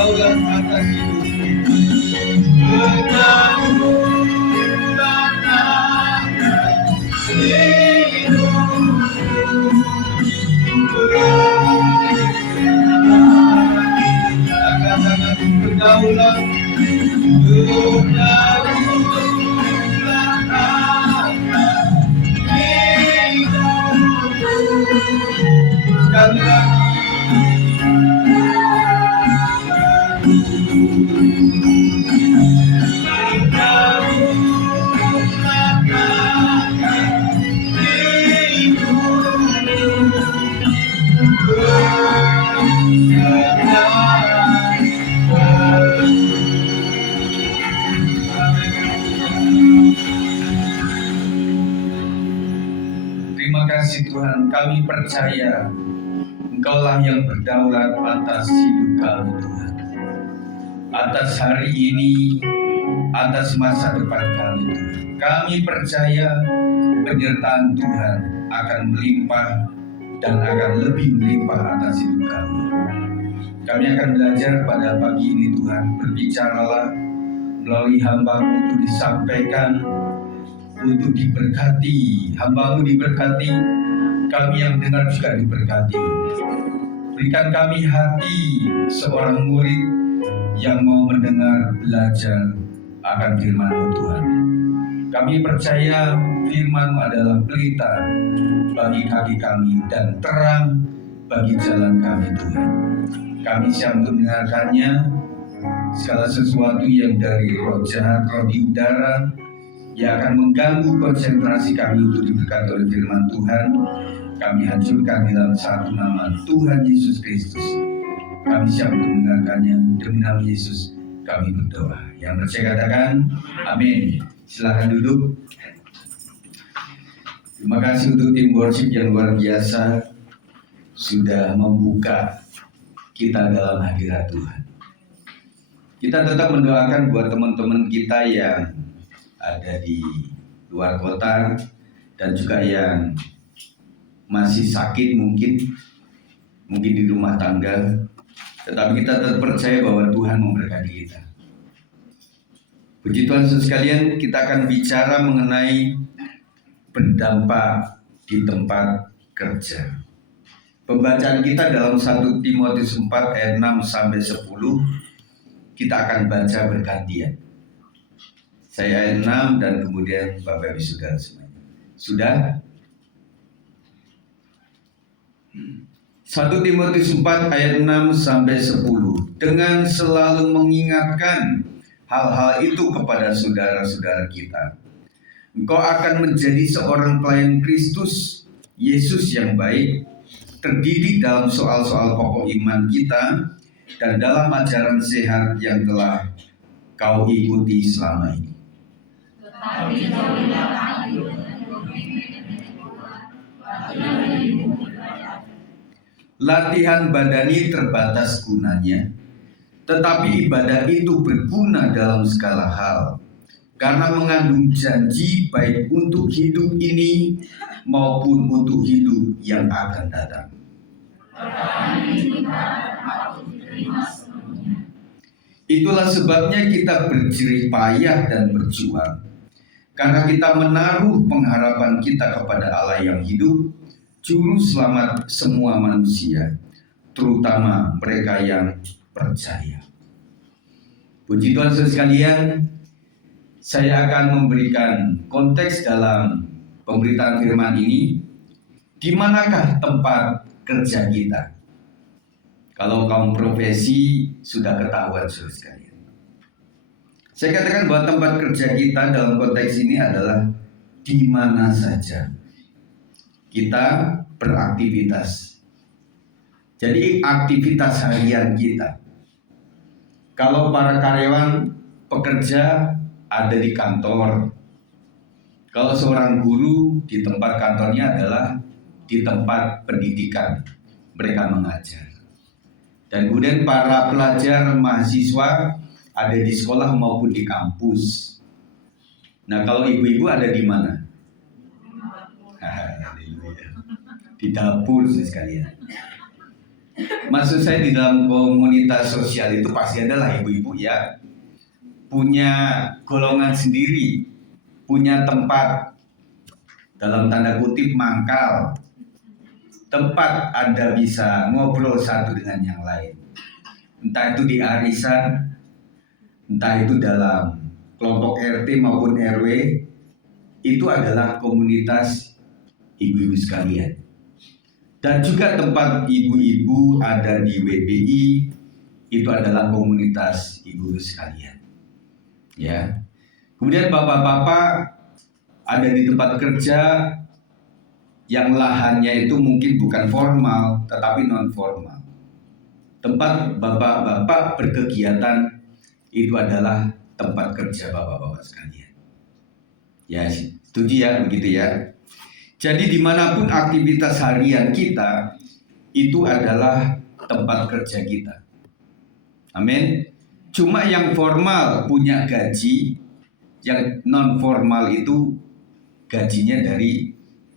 berdaulat atas hidup. Berdaulat atas hidup. Berdaulat. Sekali terima kasih Tuhan, kami percaya Engkaulah yang berdaulat atas hidup kami Tuhan, atas hari ini, atas masa depan kami Tuhan. Kami percaya penyertaan Tuhan akan melimpah dan akan lebih melimpah atas hidup kami. Kami akan belajar pada pagi ini Tuhan, berbicaralah melalui hamba-Mu untuk disampaikan, untuk diberkati. Hamba-Mu diberkati, kami yang dengar juga diberkati. Berikan kami hati seorang murid yang mau mendengar, belajar akan firman-Mu Tuhan. Kami percaya firman-Mu adalah pelita bagi kaki kami dan terang bagi jalan kami Tuhan. Kami siap untuk mendengarkannya. Segala sesuatu yang dari roh jahat, roh di udara yang akan mengganggu konsentrasi kami untuk diberkati oleh firman Tuhan, kami hancurkan dalam satu nama Tuhan Yesus Kristus. Kami siap untuk mendengarkannya. Demi nama Yesus kami berdoa. Yang percaya katakan amin. Silakan duduk. Terima kasih untuk tim worship yang luar biasa sudah membuka kita dalam hadirat Tuhan. Kita tetap mendoakan buat teman-teman kita yang ada di luar kota dan juga yang masih sakit mungkin di rumah tangga, tetapi kita tetap percaya bahwa Tuhan memberkati kita. Puji Tuhan sekalian, kita akan bicara mengenai berdampak di tempat kerja. Pembacaan kita dalam 1 Timotius 4 ayat 6 sampai 10. Kita akan baca bergantian. Saya ayat 6 dan kemudian Bapak Ibu Saudara semuanya. Sudah? 1 Timotius 4 ayat 6 sampai 10. Dengan selalu mengingatkan hal-hal itu kepada saudara-saudara kita, engkau akan menjadi seorang pelayan Kristus Yesus yang baik, terdidik dalam soal-soal pokok iman kita dan dalam ajaran sehat yang telah kau ikuti selama ini. Latihan badani terbatas gunanya, tetapi ibadah itu berguna dalam segala hal, karena mengandung janji baik untuk hidup ini maupun untuk hidup yang akan datang. Itulah sebabnya kita berjerih payah dan berjuang, karena kita menaruh pengharapan kita kepada Allah yang hidup, juru selamat semua manusia, terutama mereka yang percaya. Puji Tuhan sekalian, saya akan memberikan konteks dalam pemberitaan firman ini. Di manakah tempat kerja kita? Kalau kaum profesi sudah ketahuan saudara sekalian. Saya katakan bahwa tempat kerja kita dalam konteks ini adalah di mana saja kita beraktivitas. Jadi aktivitas harian kita. Kalau para karyawan pekerja ada di kantor. Kalau seorang guru di tempat kantornya adalah di tempat pendidikan, mereka mengajar. Dan kemudian para pelajar mahasiswa ada di sekolah maupun di kampus. Nah, kalau ibu-ibu ada di mana? Di dapur sekalian. Maksud saya di dalam komunitas sosial itu pasti adalah ibu-ibu ya, punya golongan sendiri, punya tempat dalam tanda kutip mangkal, tempat Anda bisa ngobrol satu dengan yang lain. Entah itu di arisan, entah itu dalam kelompok RT maupun RW, itu adalah komunitas ibu-ibu sekalian. Dan juga tempat ibu-ibu ada di WBI, itu adalah komunitas ibu-ibu sekalian. Ya. Kemudian bapak-bapak ada di tempat kerja yang lahannya itu mungkin bukan formal tetapi non formal. Tempat bapak-bapak berkegiatan itu adalah tempat kerja bapak-bapak sekalian. Ya, setuju ya begitu ya. Jadi dimanapun aktivitas harian kita itu adalah tempat kerja kita. Amin. Cuma yang formal punya gaji, yang non formal itu gajinya dari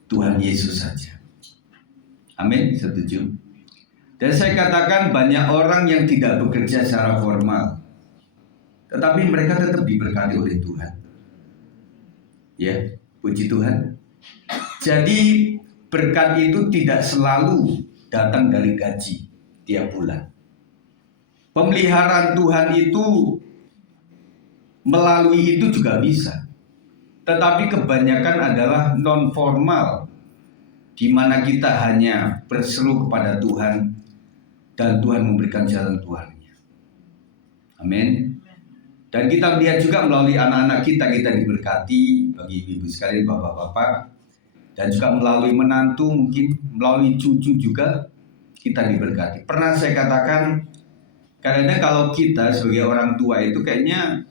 Tuhan Yesus saja. Amin, setuju. Dan saya katakan banyak orang yang tidak bekerja secara formal, tetapi mereka tetap diberkati oleh Tuhan. Ya, puji Tuhan. Jadi berkat itu tidak selalu datang dari gaji tiap bulan. Pemeliharaan Tuhan itu melalui itu juga bisa. Tetapi kebanyakan adalah non formal, di mana kita hanya berseru kepada Tuhan dan Tuhan memberikan jalan keluarnya. Amin. Dan kita melihat juga melalui anak-anak kita diberkati, bagi ibu sekalian, bapak-bapak, dan juga melalui menantu, mungkin melalui cucu juga kita diberkati. Pernah saya katakan, kadang-kadang kalau kita sebagai orang tua itu kayaknya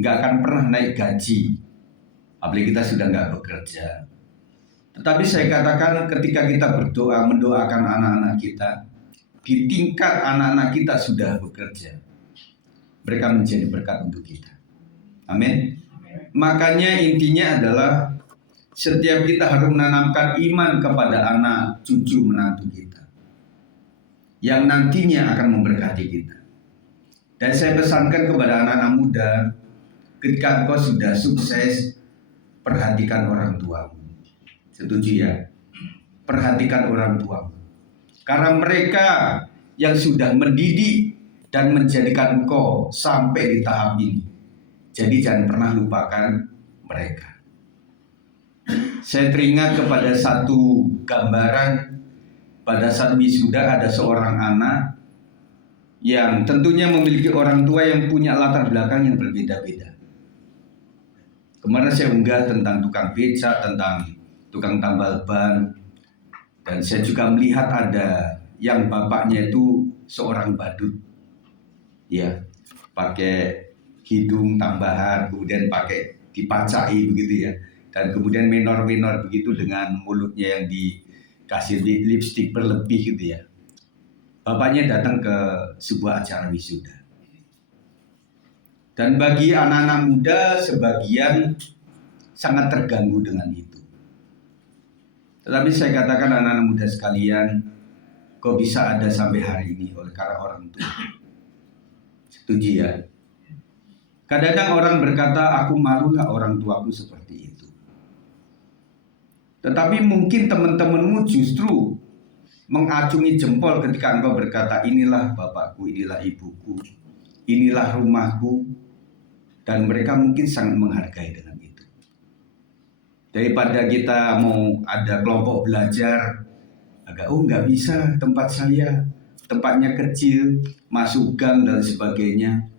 nggak akan pernah naik gaji, apalagi kita sudah nggak bekerja. Tetapi saya katakan ketika kita berdoa, mendoakan anak-anak kita, di tingkat anak-anak kita sudah bekerja, mereka menjadi berkat untuk kita. Amin. Makanya intinya adalah setiap kita harus menanamkan iman kepada anak, cucu, menantu kita, yang nantinya akan memberkati kita. Dan saya pesankan kepada anak-anak muda, ketika engkau sudah sukses, perhatikan orang tuamu. Setuju ya? Perhatikan orang tuamu. Karena mereka yang sudah mendidik dan menjadikan engkau sampai di tahap ini. Jadi jangan pernah lupakan mereka. Saya teringat kepada satu gambaran pada saat wisuda ada seorang anak yang tentunya memiliki orang tua yang punya latar belakang yang berbeda-beda. Kemarin saya unggah tentang tukang becak, tentang tukang tambal ban, dan saya juga melihat ada yang bapaknya itu seorang badut, ya, pakai hidung tambahan, kemudian pakai dipacai begitu ya, dan kemudian menor-menor begitu dengan mulutnya yang dikasih lipstik berlebih gitu ya. Bapaknya datang ke sebuah acara wisuda. Dan bagi anak-anak muda sebagian sangat terganggu dengan itu. Tetapi saya katakan anak-anak muda sekalian, kok bisa ada sampai hari ini oleh karena orang tua. Setuju ya? Kadang-kadang orang berkata, aku malulah orang tuaku seperti itu. Tetapi mungkin teman-temanmu justru mengacungi jempol ketika engkau berkata, inilah bapakku, inilah ibuku, inilah rumahku, dan mereka mungkin sangat menghargai dengan itu. Daripada kita mau ada kelompok belajar, agak nggak bisa tempat saya, tempatnya kecil, masuk gang dan sebagainya.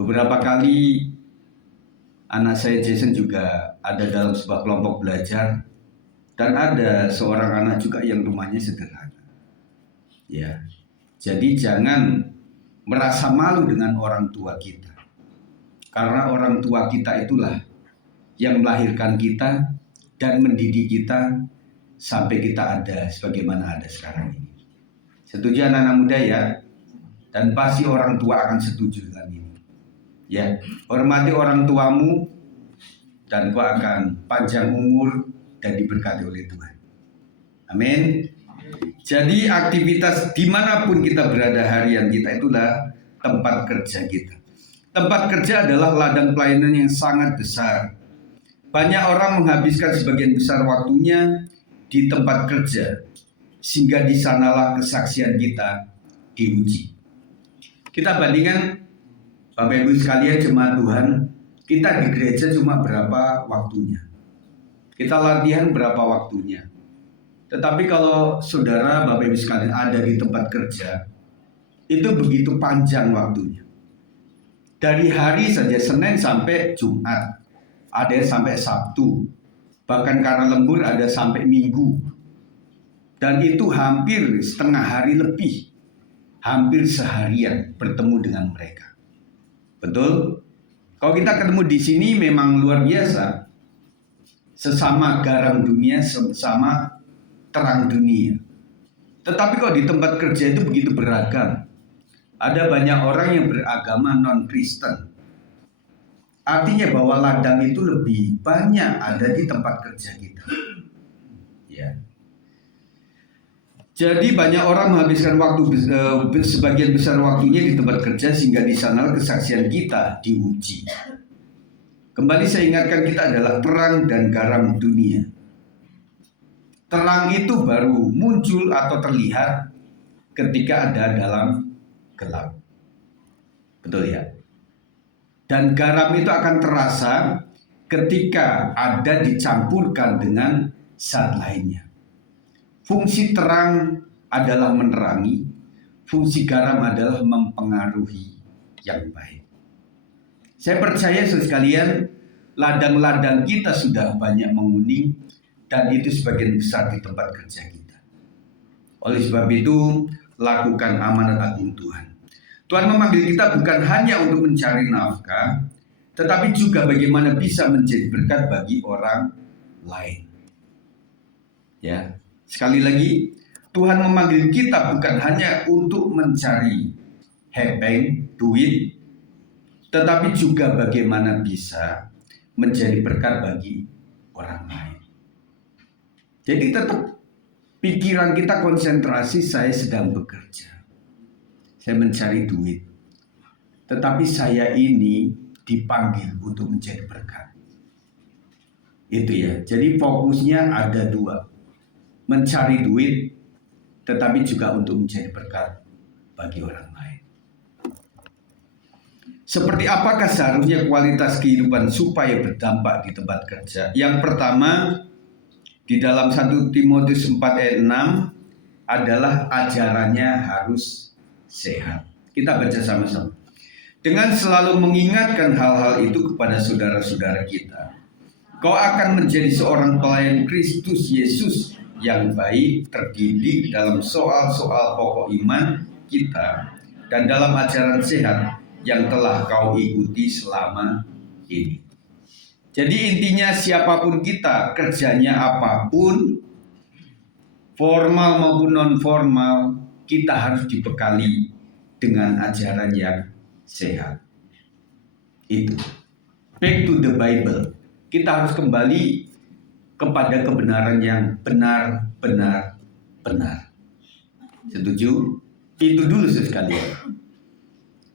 Beberapa kali anak saya Jason juga ada dalam sebuah kelompok belajar. Dan ada seorang anak juga yang rumahnya sederhana. Ya, jadi jangan merasa malu dengan orang tua kita. Karena orang tua kita itulah yang melahirkan kita dan mendidik kita sampai kita ada sebagaimana ada sekarang ini. Setuju anak-anak muda ya? Dan pasti orang tua akan setuju dengan ini. Ya, hormati orang tuamu dan kau akan panjang umur dan diberkati oleh Tuhan. Amin. Jadi aktivitas dimanapun kita berada harian kita itulah tempat kerja kita. Tempat kerja adalah ladang pelayanan yang sangat besar. Banyak orang menghabiskan sebagian besar waktunya di tempat kerja, sehingga di sanalah kesaksian kita diuji. Kita bandingkan Bapak Ibu sekalian jemaat Tuhan, kita di gereja cuma berapa waktunya. Kita latihan berapa waktunya. Tetapi kalau saudara Bapak Ibu sekalian ada di tempat kerja, itu begitu panjang waktunya. Dari hari saja Senin sampai Jumat, ada yang sampai Sabtu, bahkan karena lembur ada sampai Minggu. Dan itu hampir setengah hari lebih, hampir seharian bertemu dengan mereka. Betul? Kalau kita ketemu di sini memang luar biasa. Sesama garam dunia, sesama terang dunia. Tetapi kalau di tempat kerja itu begitu beragam. Ada banyak orang yang beragama non-Kristen. Artinya bahwa ladang itu lebih banyak ada di tempat kerja kita. Ya. Jadi banyak orang menghabiskan waktu sebagian besar waktunya di tempat kerja sehingga di sana kesaksian kita diuji. Kembali saya ingatkan kita adalah terang dan garam dunia. Terang itu baru muncul atau terlihat ketika ada dalam gelap. Betul ya? Dan garam itu akan terasa ketika ada dicampurkan dengan zat lainnya. Fungsi terang adalah menerangi, fungsi garam adalah mempengaruhi yang baik. Saya percaya sekalian, ladang-ladang kita sudah banyak menguning dan itu sebagian besar di tempat kerja kita. Oleh sebab itu, lakukan amanat agung Tuhan. Tuhan memanggil kita bukan hanya untuk mencari nafkah, tetapi juga bagaimana bisa menjadi berkat bagi orang lain. Ya. Sekali lagi, Tuhan memanggil kita bukan hanya untuk mencari hepeng, duit, tetapi juga bagaimana bisa menjadi berkat bagi orang lain. Jadi tetap pikiran kita konsentrasi, saya sedang bekerja. Saya mencari duit. Tetapi saya ini dipanggil untuk menjadi berkat. Itu ya, jadi fokusnya ada dua. Mencari duit, tetapi juga untuk menjadi berkat bagi orang lain. Seperti apakah seharusnya kualitas kehidupan supaya berdampak di tempat kerja? Yang pertama, di dalam 1 Timotius 4 ayat 6 adalah ajarannya harus sehat. Kita baca sama-sama. Dengan selalu mengingatkan hal-hal itu kepada saudara-saudara kita, kau akan menjadi seorang pelayan Kristus Yesus yang baik, terdidik dalam soal-soal pokok iman kita dan dalam ajaran sehat yang telah kau ikuti selama ini. Jadi intinya siapapun kita, kerjanya apapun, formal maupun non formal, kita harus dibekali dengan ajaran yang sehat. Itu. Back to the Bible. Kita harus kembali kepada kebenaran yang benar. Setuju? Itu dulu sekalian.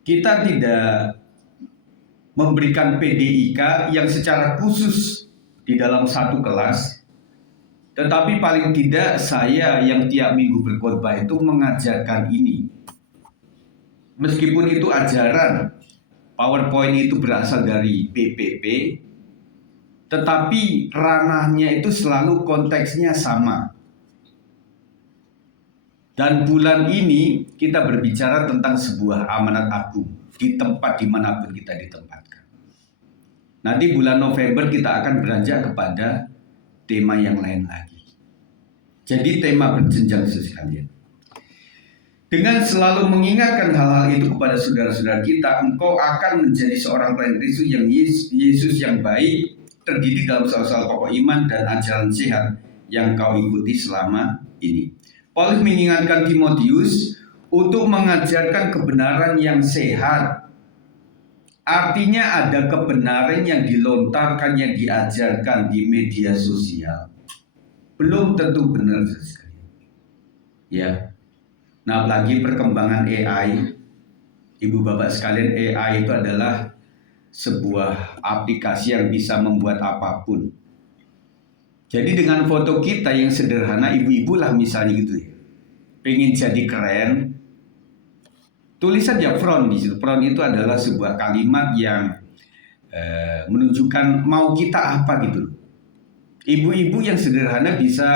Kita tidak memberikan PDIK yang secara khusus di dalam satu kelas, tetapi paling tidak saya yang tiap minggu berkhotbah itu mengajarkan ini. Meskipun itu ajaran, PowerPoint itu berasal dari PPP, tetapi ranahnya itu selalu konteksnya sama. Dan bulan ini kita berbicara tentang sebuah amanat agung di tempat dimanapun kita ditempatkan. Nanti bulan November kita akan beranjak kepada tema yang lain lagi. Jadi tema berjenjang sekalian. Dengan selalu mengingatkan hal-hal itu kepada saudara-saudara kita, engkau akan menjadi seorang pelayan Kristus yang Yesus yang baik, terdidik dalam soal-soal pokok iman dan ajaran sehat yang kau ikuti selama ini. Paulus mengingatkan Timotius untuk mengajarkan kebenaran yang sehat. Artinya ada kebenaran yang dilontarkan, yang diajarkan di media sosial belum tentu benar sekali. ya. Nah, apalagi perkembangan AI, ibu bapak sekalian, AI itu adalah sebuah aplikasi yang bisa membuat apapun. Jadi dengan foto kita yang sederhana, ibu-ibu lah misalnya gitu ya, pengen jadi keren, tulis saja front di situ. Front itu adalah sebuah kalimat yang menunjukkan mau kita apa gitu. Ibu-ibu yang sederhana bisa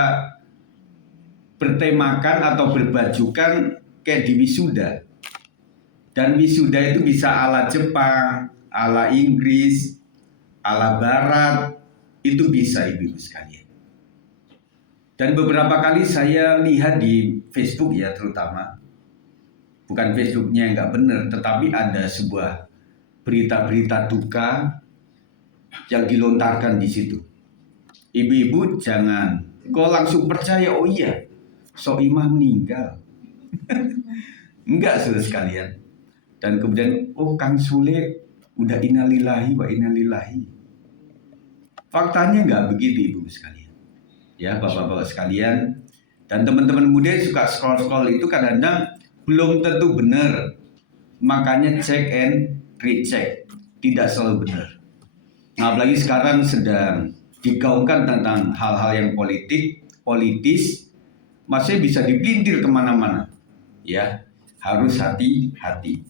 bertemakan atau berbajukan kayak di wisuda. Dan wisuda itu bisa ala Jepang, ala Inggris, ala Barat, itu bisa ibu-ibu sekalian. Dan beberapa kali saya lihat di Facebook ya terutama, bukan Facebooknya yang nggak benar, tetapi ada sebuah berita-berita duka yang dilontarkan di situ. Ibu-ibu jangan kok langsung percaya, oh iya, Soimah meninggal. Enggak, saudara sekalian. Dan kemudian, oh Kang Sule udah innalillahi wa innalillahi. Faktanya enggak begitu ibu sekalian. Ya bapak-bapak sekalian. Dan teman-teman muda yang suka scroll-scroll itu kadang-kadang belum tentu benar. Makanya check and recheck. Tidak selalu benar. Nah, apalagi sekarang sedang digaungkan tentang hal-hal yang politis, masih bisa dipelintir kemana-mana. Ya, harus hati-hati.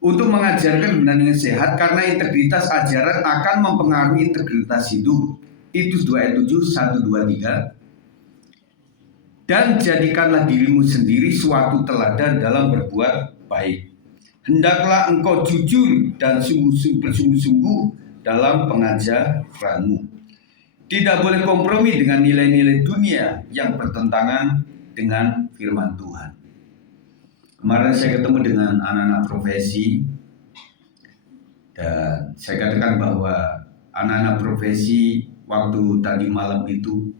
Untuk mengajarkan benar dengan sehat, karena integritas ajaran akan mempengaruhi integritas hidup. Titus 2 ayat 7, 1, 2, 3. Dan jadikanlah dirimu sendiri suatu teladan dalam berbuat baik. Hendaklah engkau jujur dan bersungguh-sungguh dalam pengajaranmu. Tidak boleh kompromi dengan nilai-nilai dunia yang bertentangan dengan firman Tuhan. Kemarin saya ketemu dengan anak-anak profesi dan saya katakan bahwa anak-anak profesi waktu tadi malam itu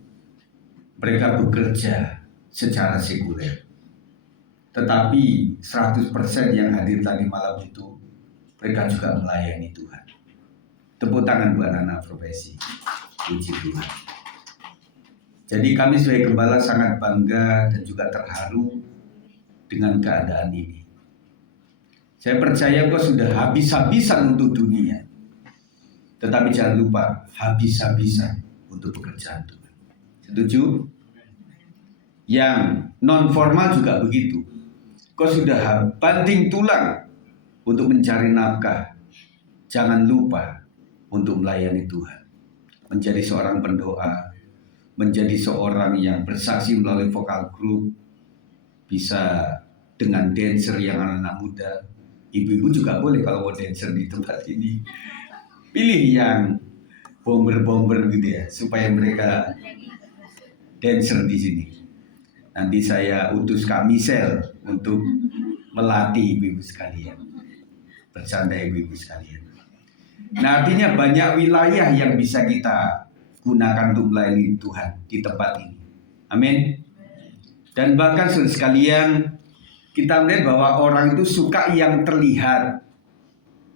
mereka bekerja secara sekuler. Tetapi 100% yang hadir tadi malam itu mereka juga melayani Tuhan. Tepuk tangan buat anak-anak profesi. Puji Tuhan. Jadi kami sebagai gembala sangat bangga dan juga terharu dengan keadaan ini. Saya percaya kau sudah habis-habisan untuk dunia. Tetapi jangan lupa habis-habisan untuk pekerjaan Tuhan. Setuju? Yang non formal juga begitu. Kau sudah banting tulang untuk mencari nafkah. Jangan lupa untuk melayani Tuhan. Menjadi seorang pendoa, menjadi seorang yang bersaksi melalui vokal group, bisa dengan dancer yang anak-anak muda. Ibu-ibu juga boleh kalau mau dancer di tempat ini. Pilih yang bomber-bomber gitu ya, supaya mereka dancer di sini. Nanti saya utus Kak Michelle untuk melatih ibu-ibu sekalian. Bercanda ibu-ibu sekalian. Nah, artinya banyak wilayah yang bisa kita gunakan untuk melayani Tuhan di tempat ini. Amin. Dan bahkan saudara sekalian, kita melihat bahwa orang itu suka yang terlihat.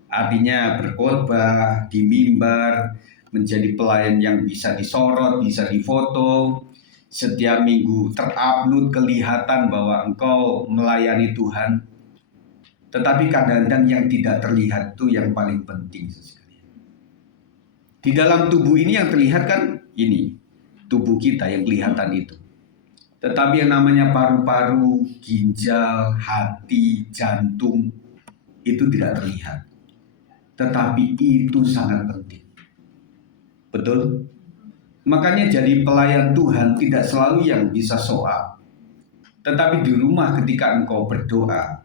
Artinya berkhotbah, di mimbar, menjadi pelayan yang bisa disorot, bisa difoto. Setiap minggu terupload kelihatan bahwa engkau melayani Tuhan. Tetapi kadang-kadang yang tidak terlihat itu yang paling penting. Di dalam tubuh ini yang terlihat kan ini, tubuh kita yang kelihatan itu. Tetapi yang namanya paru-paru, ginjal, hati, jantung, itu tidak terlihat. Tetapi itu sangat penting. Betul? Makanya jadi pelayan Tuhan tidak selalu yang bisa show up. Tetapi di rumah ketika engkau berdoa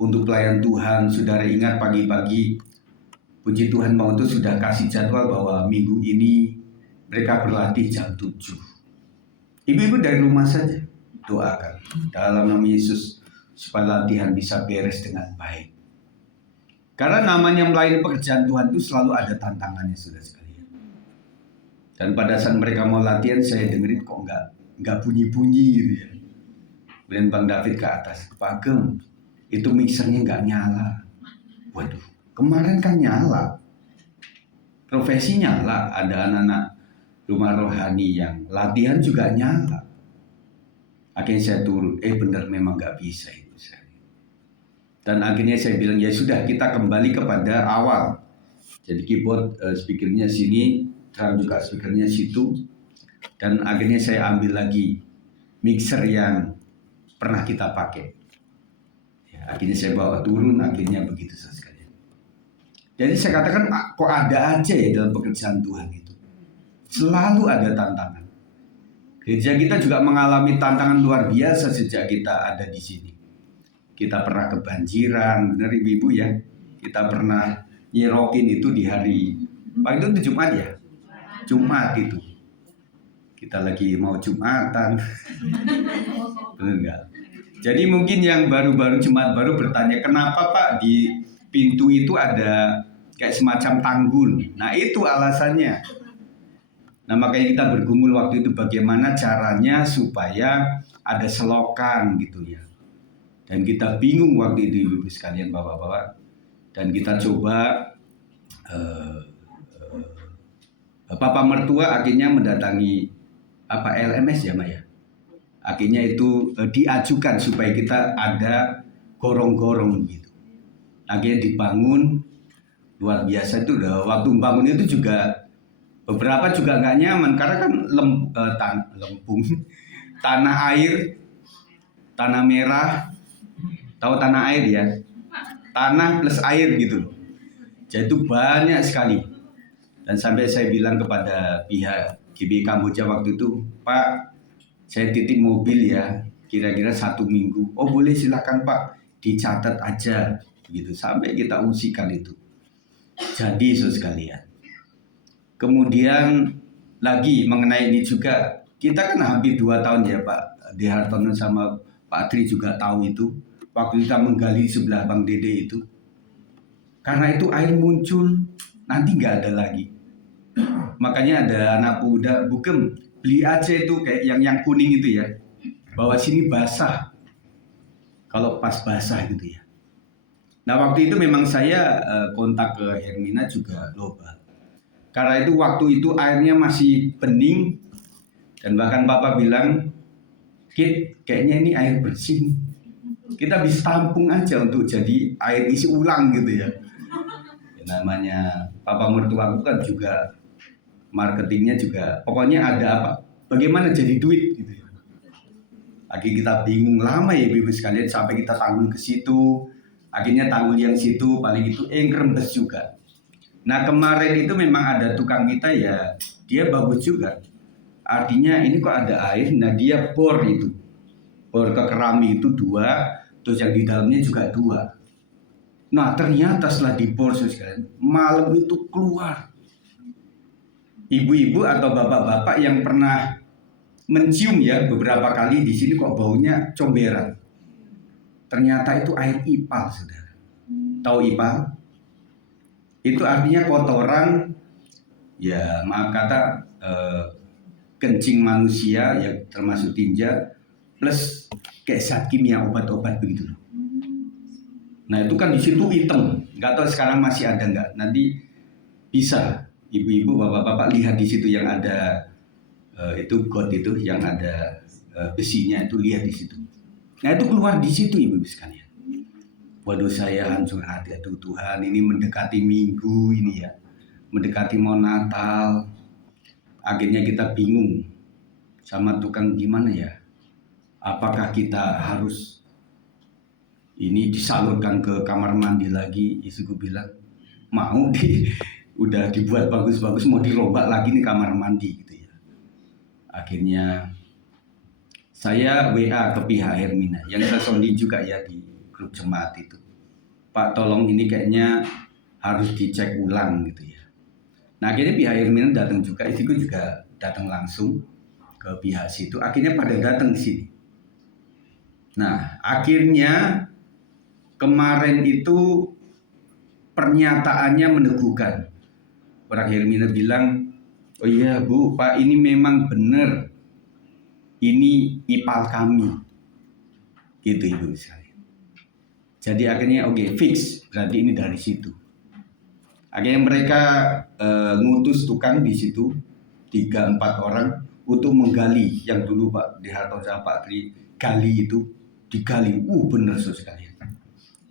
untuk pelayan Tuhan, saudara ingat pagi-pagi, puji Tuhan mau itu sudah kasih jadwal bahwa minggu ini mereka berlatih jam 7. Ibu-ibu dari rumah saja doakan dalam nama Yesus supaya latihan bisa beres dengan baik. Karena namanya melayani pekerjaan Tuhan itu selalu ada tantangannya saudara sekalian. Dan pada saat mereka mau latihan saya dengerin kok nggak bunyi-bunyi gitu ya. Kemudian Bang David ke atas, Pak Gem, itu mixernya nggak nyala. Waduh, kemarin kan nyala. Profesi nyala, ada anak-anak rumah rohani yang latihan juga nyala. Akhirnya saya turun, benar memang nggak bisa itu. Dan akhirnya saya bilang, ya sudah, kita kembali kepada awal. Jadi keyboard speakernya sini, drum juga speakernya situ. Dan akhirnya saya ambil lagi mixer yang pernah kita pakai. Ya, akhirnya saya bawa turun, akhirnya begitu sekali. Jadi saya katakan, kok ada aja ya dalam pekerjaan Tuhan itu. Selalu ada tantangan. Gereja kita juga mengalami tantangan luar biasa sejak kita ada di sini. Kita pernah kebanjiran, benar ibu-ibu ya. Kita pernah nyerokin itu di hari, itu Jumat ya? Jumat itu. Kita lagi mau Jumatan. Benar enggak? Jadi mungkin yang baru-baru Jumat baru bertanya, kenapa Pak di pintu itu ada kayak semacam tanggul? Nah itu alasannya. Nah makanya kita bergumul waktu itu bagaimana caranya supaya ada selokan gitu ya. Dan kita bingung waktu itu ibu sekalian bapak-bapak. Dan kita coba Papa mertua akhirnya mendatangi LMS ya Maya. Akhirnya itu diajukan supaya kita ada gorong-gorong gitu. Akhirnya dibangun, luar biasa itu udah waktu bangun itu juga beberapa juga nggak nyaman karena kan lempung, tanah air, tanah merah, tahu tanah air ya, tanah plus air gitu. Jadi itu banyak sekali. Dan sampai saya bilang kepada pihak GB Kamboja waktu itu, Pak, saya titip mobil ya, kira-kira 1 minggu. Oh boleh silakan Pak, dicatat aja, gitu. Sampai kita usikan itu. Jadi sekalian. Kemudian lagi mengenai ini juga, kita kan hampir 2 tahun ya Pak De Hartono sama Pak Tri juga tahu itu. Waktu kita menggali sebelah Bang Dede itu. Karena itu air muncul, nanti nggak ada lagi. Makanya ada anak muda, Bugem, beli aja itu kayak yang kuning itu ya. Bawa sini basah. Kalau pas basah gitu ya. Nah waktu itu memang saya kontak ke Hermina juga global. Karena itu waktu itu airnya masih bening. Dan bahkan Papa bilang, Kit, kayaknya ini air bersih. Kita bisa tampung aja untuk jadi air isi ulang gitu ya. Namanya Papa mertuaku kan juga marketingnya juga, pokoknya ada apa? Bagaimana jadi duit gitu ya. Lagi kita bingung lama ya ibu sekalian sampai kita tanggul ke situ. Akhirnya tanggul yang situ paling itu ngerembes juga. Nah kemarin itu memang ada tukang kita ya, dia bagus juga. Artinya ini kok ada air, nah dia bor itu. Bor ke keramik itu 2, terus yang di dalamnya juga 2. Nah ternyata setelah dibor sekalian, malam itu keluar ibu-ibu atau bapak-bapak yang pernah mencium ya beberapa kali di sini kok baunya comberan. Ternyata itu air ipal, saudara. Tahu ipal? Itu artinya kotoran, ya maaf kata kencing manusia ya termasuk tinja plus kayak zat kimia obat-obat begitu. Nah itu kan di situ hitam, nggak tahu sekarang masih ada nggak. Nanti bisa ibu-ibu, bapak-bapak lihat di situ yang ada itu got itu yang ada besinya itu, lihat di situ. Nah itu keluar di situ ibu sekalian. Waduh saya hancur hati, aduh Tuhan ini mendekati minggu ini ya, mendekati mau Natal. Akhirnya kita bingung sama tukang gimana ya. Apakah kita harus ini disalurkan ke kamar mandi lagi? Istriku bilang mau udah dibuat bagus-bagus mau dirombak lagi nih kamar mandi gitu ya. Akhirnya saya WA ke pihak Hermina yang saya sondi juga ya di grup jemaat itu. Pak tolong ini kayaknya harus dicek ulang gitu ya. Nah akhirnya pihak Hermina datang juga, istriku juga datang langsung ke pihak situ. Akhirnya pada datang ke sini. Nah akhirnya kemarin itu pernyataannya meneguhkan. Orang Hermina bilang, oh iya Bu, Pak ini memang benar, ini ipal kami, gitu ibu saya. Jadi akhirnya oke, fix, berarti ini dari situ. Akhirnya mereka ngutus tukang di situ 3-4 orang untuk menggali yang dulu Pak De Hartono sama Pak Tri gali itu digali, bener sekali.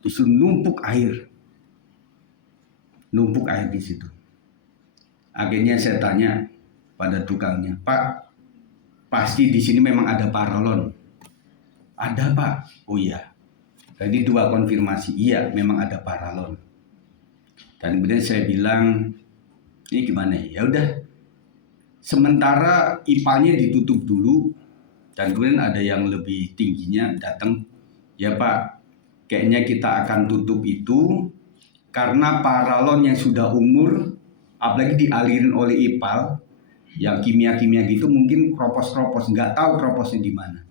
Disuruh numpuk air di situ. Akhirnya saya tanya pada tukangnya, Pak, pasti di sini memang ada paralon? Ada, Pak. Oh iya. Jadi 2 konfirmasi, iya memang ada paralon. Dan kemudian saya bilang, ini gimana ya? Udah, sementara ipalnya ditutup dulu, dan kemudian ada yang lebih tingginya datang, ya Pak, kayaknya kita akan tutup itu karena paralon yang sudah umur, apalagi dialirin oleh ipal, yang kimia-kimia gitu mungkin kropos-kropos, nggak tahu kroposnya di mana.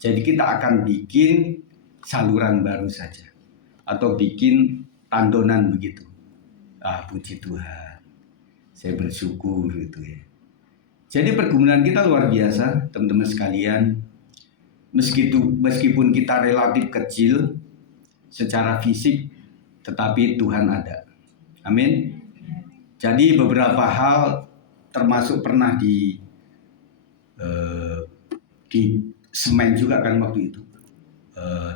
Jadi kita akan bikin saluran baru saja, atau bikin tandonan begitu. Puji Tuhan, saya bersyukur gitu ya. Jadi pergumulan kita luar biasa, teman-teman sekalian. Meskipun kita relatif kecil secara fisik, tetapi Tuhan ada. Amin. Jadi beberapa hal, termasuk pernah di semen juga kan waktu itu,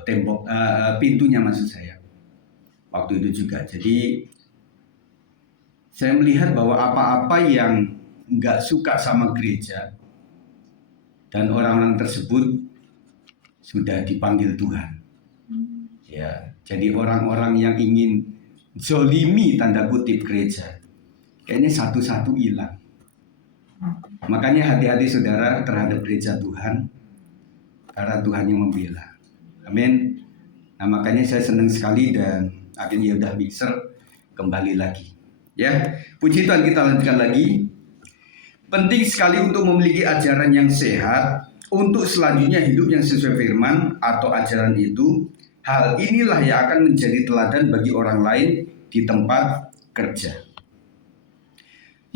tembok, pintunya maksud saya. Waktu itu juga. Jadi saya melihat bahwa apa-apa yang nggak suka sama gereja dan orang-orang tersebut sudah dipanggil Tuhan. Ya, jadi orang-orang yang ingin zolimi tanda kutip gereja, kayaknya satu-satu hilang. Makanya hati-hati saudara terhadap gereja Tuhan, karena Tuhan yang membela. Amin. Nah, makanya saya senang sekali dan akhirnya udah mixer kembali lagi. Ya, puji Tuhan, kita lanjutkan lagi. Penting sekali untuk memiliki ajaran yang sehat, untuk selanjutnya hidup yang sesuai firman atau ajaran itu. Hal inilah yang akan menjadi teladan bagi orang lain di tempat kerja.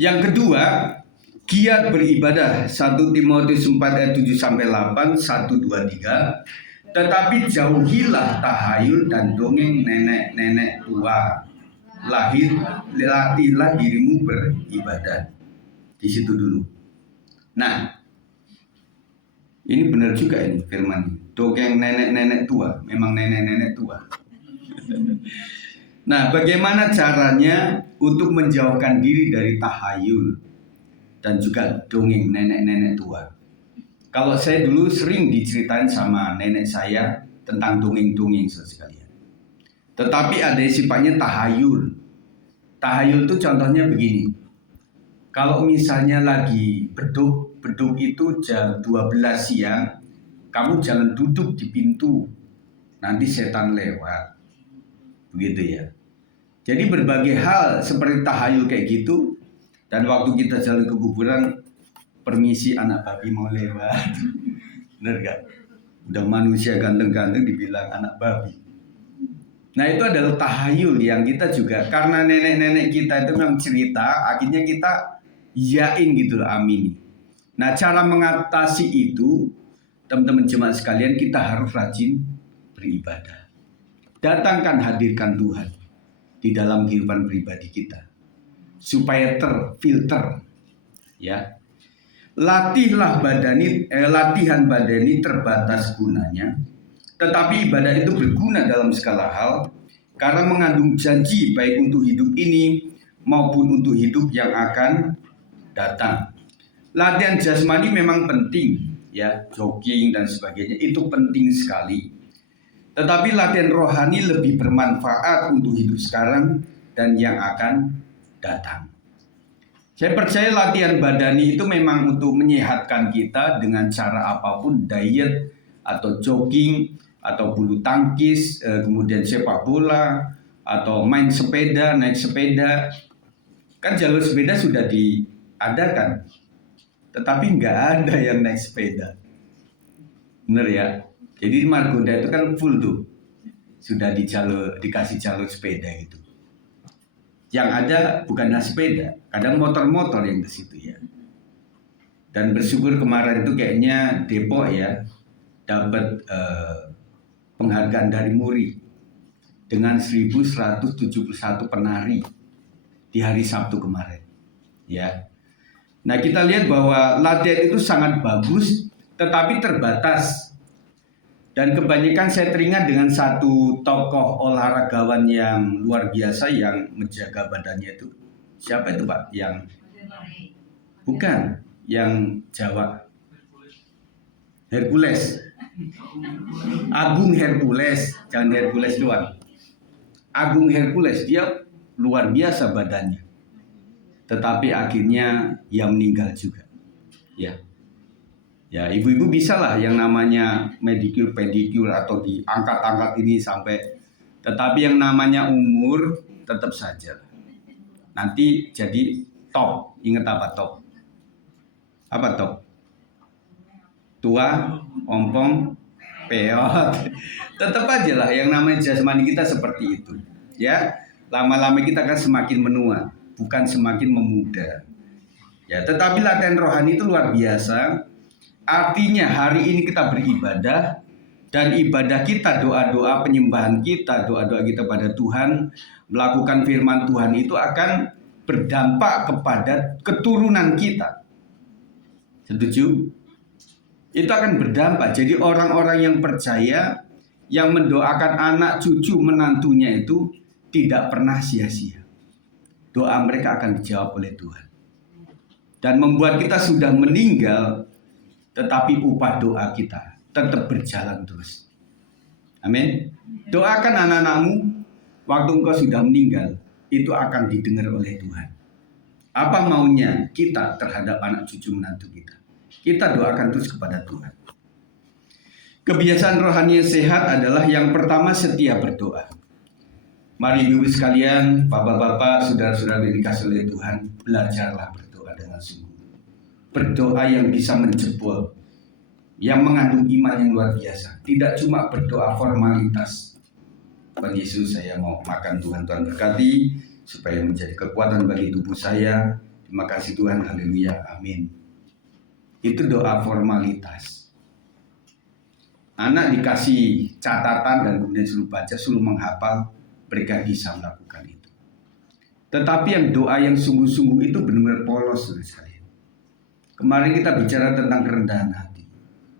Yang kedua, giat beribadah. 1 Timotius 4 ayat 7-8, 1, 2, 3. Tetapi jauhilah tahayul dan dongeng nenek-nenek tua. Latihlah dirimu beribadah. Di situ dulu. Nah, ini benar juga ini firman. Dongeng nenek-nenek tua, memang nenek-nenek tua. Nah, bagaimana caranya untuk menjauhkan diri dari tahayul dan juga dongeng nenek-nenek tua? Kalau saya dulu sering diceritain sama nenek saya tentang dongeng-dongeng sekalian. Tetapi ada sifatnya tahayul. Tahayul itu contohnya begini. Kalau misalnya lagi beduk itu jam 12 siang, kamu jangan duduk di pintu, nanti setan lewat. Begitu ya. Jadi berbagai hal seperti tahayul kayak gitu, dan waktu kita jalan ke kuburan, permisi anak babi mau lewat. Bener gak? Udah manusia ganteng-ganteng dibilang anak babi. Nah, itu adalah tahayul yang kita juga, karena nenek-nenek kita itu memang cerita, akhirnya kita yain gitu loh, amin. Nah, cara mengatasi itu, teman-teman jemaat sekalian, kita harus rajin beribadah. Datangkan, hadirkan Tuhan di dalam kehidupan pribadi kita, supaya terfilter, ya. Latihan badani terbatas gunanya, tetapi ibadah itu berguna dalam segala hal, karena mengandung janji baik untuk hidup ini maupun untuk hidup yang akan datang. Latihan jasmani memang penting, ya, jogging dan sebagainya itu penting sekali. Tetapi latihan rohani lebih bermanfaat untuk hidup sekarang dan yang akan datang. Saya percaya latihan badani itu memang untuk menyehatkan kita dengan cara apapun, diet atau jogging atau bulu tangkis, kemudian sepak bola atau main sepeda, naik sepeda. Kan jalur sepeda sudah diadakan, tetapi nggak ada yang naik sepeda. Bener ya? Jadi Margonda itu kan full tuh, sudah dikasih jalur sepeda gitu. Yang ada bukannya sepeda, kadang motor-motor yang ke situ ya. Dan bersyukur kemarin itu kayaknya Depok ya dapat penghargaan dari Muri dengan 1171 penari di hari Sabtu kemarin. Ya. Nah, kita lihat bahwa latihan itu sangat bagus, tetapi terbatas. Dan kebanyakan saya teringat dengan satu tokoh olahragawan yang luar biasa yang menjaga badannya itu. Siapa itu Pak? Yang bukan, yang Jawa. Hercules. Agung Hercules, jangan Hercules doang. Agung Hercules, dia luar biasa badannya. Tetapi akhirnya ia meninggal juga. Ya. Ya, ibu-ibu bisa lah yang namanya medicure, pedicure atau diangkat-angkat ini sampai. Tetapi yang namanya umur tetap saja. Nanti jadi top. Ingat apa top? Apa top? Tua, ompong, peot. Tetap aja lah yang namanya jasmani kita seperti itu. Ya, lama-lama kita akan semakin menua, bukan semakin memuda. Ya, tetapi latihan rohani itu luar biasa. Artinya hari ini kita beribadah dan ibadah kita, doa-doa penyembahan kita, doa-doa kita pada Tuhan, melakukan firman Tuhan itu akan berdampak kepada keturunan kita. Setuju? Itu akan berdampak. Jadi orang-orang yang percaya, yang mendoakan anak cucu menantunya itu tidak pernah sia-sia. Doa mereka akan dijawab oleh Tuhan. Dan membuat kita sudah meninggal, tetapi upah doa kita tetap berjalan terus. Amin. Doakan anak-anakmu waktu engkau sudah meninggal, itu akan didengar oleh Tuhan. Apa maunya kita terhadap anak cucu menantu kita? Kita doakan terus kepada Tuhan. Kebiasaan rohani yang sehat adalah yang pertama setia berdoa. Mari ibu sekalian, bapak-bapak, saudara-saudara yang dikasihi oleh Tuhan, belajarlah berdoa dengan sungguh. Berdoa yang bisa menjebol, yang mengandung iman yang luar biasa. Tidak cuma berdoa formalitas. Tuhan Yesus, saya mau makan, Tuhan berkati, supaya menjadi kekuatan bagi tubuh saya. Terima kasih Tuhan, haleluya, amin. Itu doa formalitas. Anak dikasih catatan dan kemudian suruh baca, suruh menghafal, mereka bisa melakukan itu. Tetapi yang doa yang sungguh-sungguh itu benar-benar polos, saudara. Kemarin kita bicara tentang kerendahan hati.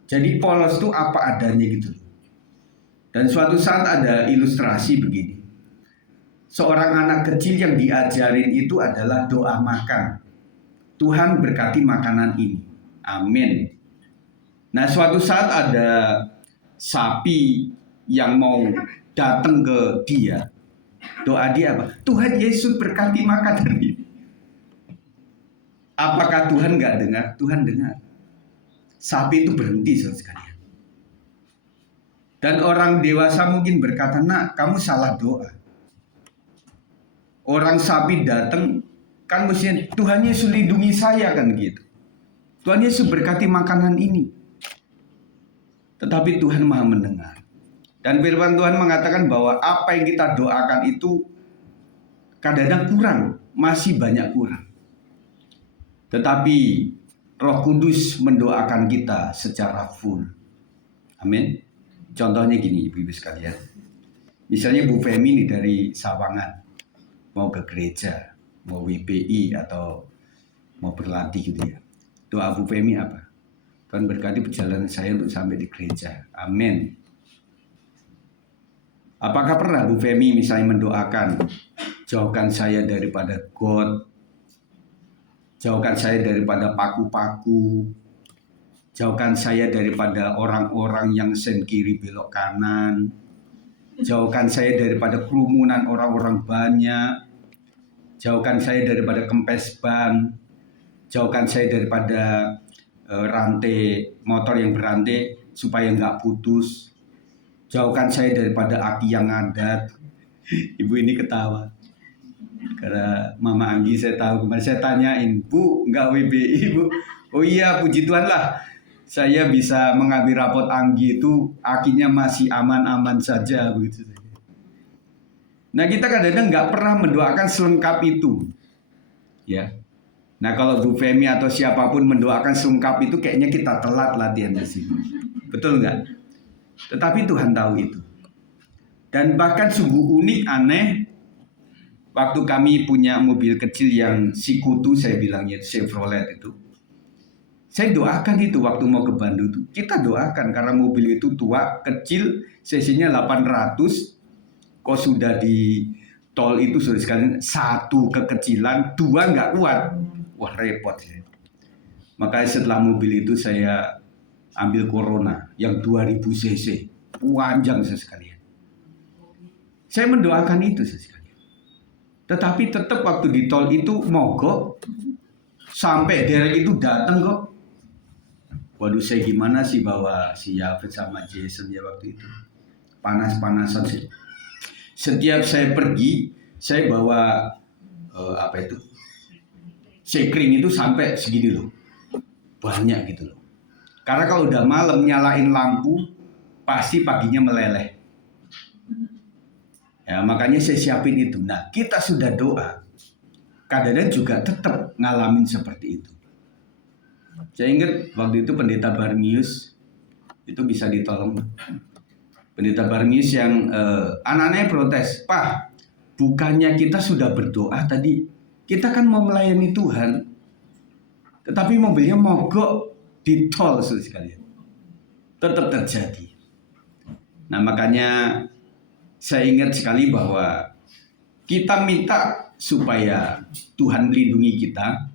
Jadi polos itu apa adanya gitu. Dan suatu saat ada ilustrasi begini. Seorang anak kecil yang diajarin itu adalah doa makan. Tuhan berkati makanan ini. Amin. Nah, suatu saat ada sapi yang mau datang ke dia. Doa dia apa? Tuhan Yesus berkati makanan ini. Apakah Tuhan nggak dengar? Tuhan dengar. Sapi itu berhenti saudara sekalian. Dan orang dewasa mungkin berkata, nak kamu salah doa. Orang sapi datang kan mestinya Tuhan Yesus lindungi saya kan gitu. Tuhan Yesus berkati makanan ini. Tetapi Tuhan Maha mendengar. Dan firman Tuhan mengatakan bahwa apa yang kita doakan itu kadang-kadang kurang, masih banyak kurang. Tetapi Roh Kudus mendoakan kita secara full. Amin. Contohnya gini ibu-ibu sekalian. Misalnya Bu Femi ini dari Sawangan. Mau ke gereja, mau WPI atau mau berlatih gitu ya. Doa Bu Femi apa? Tuhan berkati perjalanan saya untuk sampai di gereja. Amin. Apakah pernah Bu Femi misalnya mendoakan, jauhkan saya daripada God, jauhkan saya daripada paku-paku, jauhkan saya daripada orang-orang yang sen kiri belok kanan, jauhkan saya daripada kerumunan orang-orang banyak, jauhkan saya daripada kempes ban, jauhkan saya daripada rantai motor yang berantai supaya nggak putus, jauhkan saya daripada aki yang ngadat. Ibu ini ketawa. Karena Mama Anggi saya tahu kemarin saya tanyain, Bu nggak WBI Bu? Oh iya puji Tuhan lah, saya bisa mengambil rapot Anggi itu akinya masih aman-aman saja begitu. Nah kita kadang-kadang nggak pernah mendoakan selengkap itu, ya. Nah kalau Bu Femi atau siapapun mendoakan selengkap itu kayaknya kita telat latihan di sini, betul nggak? Tetapi Tuhan tahu itu. Dan bahkan sungguh unik aneh. Waktu kami punya mobil kecil yang Sikutu, saya bilangnya Chevrolet itu. Saya doakan itu waktu mau ke Bandung itu. Kita doakan karena mobil itu tua, kecil, cc-nya 800. Kok sudah di tol itu sudah sekalian, satu kekecilan, dua nggak kuat. Wah repot ya. Makanya setelah mobil itu saya ambil Corona yang 2000 cc. Panjang sekalian. Saya mendoakan itu sekalian. Tetapi tetap waktu di tol itu mogok. Sampai derek itu datang kok. Waduh saya gimana sih bawa si Yafet sama Jason ya waktu itu. Panas-panasan sih. Setiap saya pergi, saya bawa sekring itu sampai segini loh. Banyak gitu loh. Karena kalau udah malam nyalain lampu, pasti paginya meleleh. Ya makanya saya siapin itu. Nah kita sudah doa. Kadang-kadang juga tetap ngalamin seperti itu. Saya ingat waktu itu Pendeta Barmius itu bisa ditolong. Pendeta Barmius yang anak-anaknya protes, Pak, bukannya kita sudah berdoa tadi, kita kan mau melayani Tuhan, tetapi mobilnya mogok di tol sekalian. Tetap terjadi. Nah makanya saya ingat sekali bahwa kita minta supaya Tuhan melindungi kita.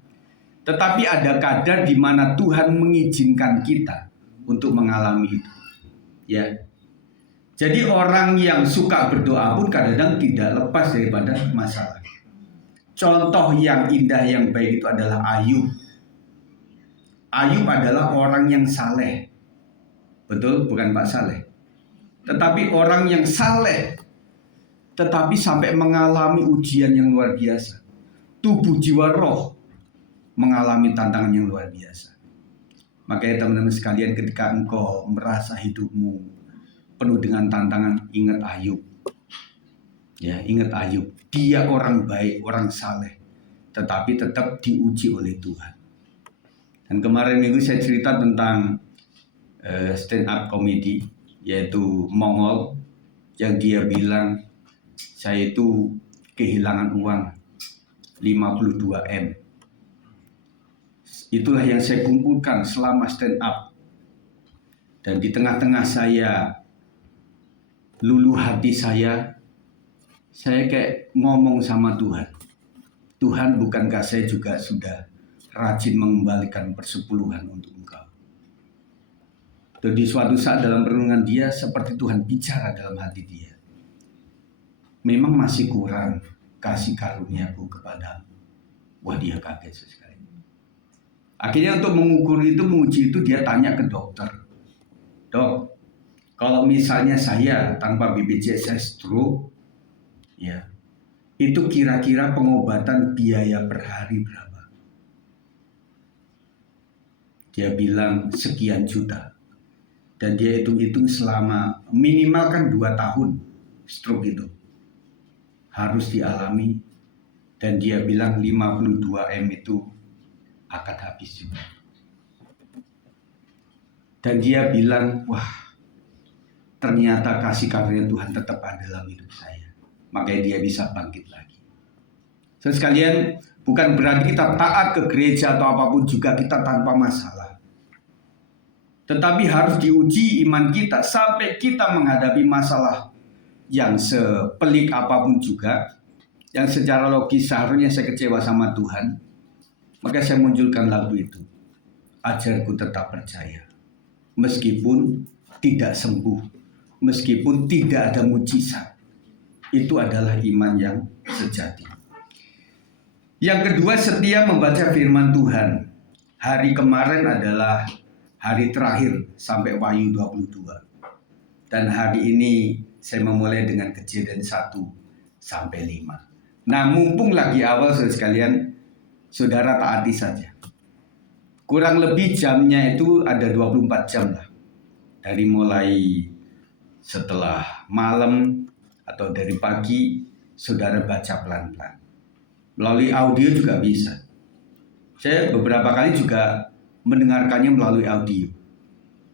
Tetapi ada kadar di mana Tuhan mengizinkan kita untuk mengalami itu. Ya. Jadi orang yang suka berdoa pun kadang-kadang tidak lepas daripada masalah. Contoh yang indah yang baik itu adalah Ayub. Ayub adalah orang yang saleh. Betul, bukan Pak Saleh. Tetapi orang yang saleh tetapi sampai mengalami ujian yang luar biasa. Tubuh jiwa roh mengalami tantangan yang luar biasa. Makanya teman-teman sekalian ketika engkau merasa hidupmu penuh dengan tantangan, ingat Ayub. Ya, ingat Ayub. Dia orang baik, orang saleh, tetapi tetap diuji oleh Tuhan. Dan kemarin minggu saya cerita tentang stand up comedy, yaitu Mongol, yang dia bilang saya itu kehilangan uang 52 M. Itulah yang saya kumpulkan selama stand up. Dan di tengah-tengah saya, luluh hati saya kayak ngomong sama Tuhan. Tuhan, bukankah saya juga sudah rajin mengembalikan persepuluhan untuk Engkau? Dan di suatu saat dalam renungan dia, seperti Tuhan bicara dalam hati dia. Memang masih kurang kasih karuniaku kepadamu. Wah dia kaget sekali. Akhirnya untuk mengukur itu, menguji itu dia tanya ke dokter. Dok, kalau misalnya saya tanpa BPJS saya stroke, ya, itu kira-kira pengobatan biaya per hari berapa? Dia bilang sekian juta. Dan dia hitung-hitung selama minimal kan 2 tahun stroke itu harus dialami. Dan dia bilang 52 M itu akan habis juga. Dan dia bilang, wah ternyata kasih karunia Tuhan tetap ada dalam hidup saya. Makanya dia bisa bangkit lagi. So, sekalian, bukan berarti kita taat ke gereja atau apapun juga kita tanpa masalah. Tetapi harus diuji iman kita sampai kita menghadapi masalah yang sepelik apapun juga, yang secara logis seharusnya saya kecewa sama Tuhan. Maka saya munculkan lagu itu. Ajarku tetap percaya. Meskipun tidak sembuh, meskipun tidak ada mujizat, itu adalah iman yang sejati. Yang kedua, setia membaca firman Tuhan. Hari kemarin adalah hari terakhir sampai Wahyu 22. Dan hari ini saya memulai dengan Kejadian 1 sampai 5. Nah, mumpung lagi awal saudara sekalian, saudara taati saja. Kurang lebih jamnya itu ada 24 jam lah. Dari mulai setelah malam atau dari pagi, saudara baca pelan-pelan. Melalui audio juga bisa. Saya beberapa kali juga mendengarkannya melalui audio.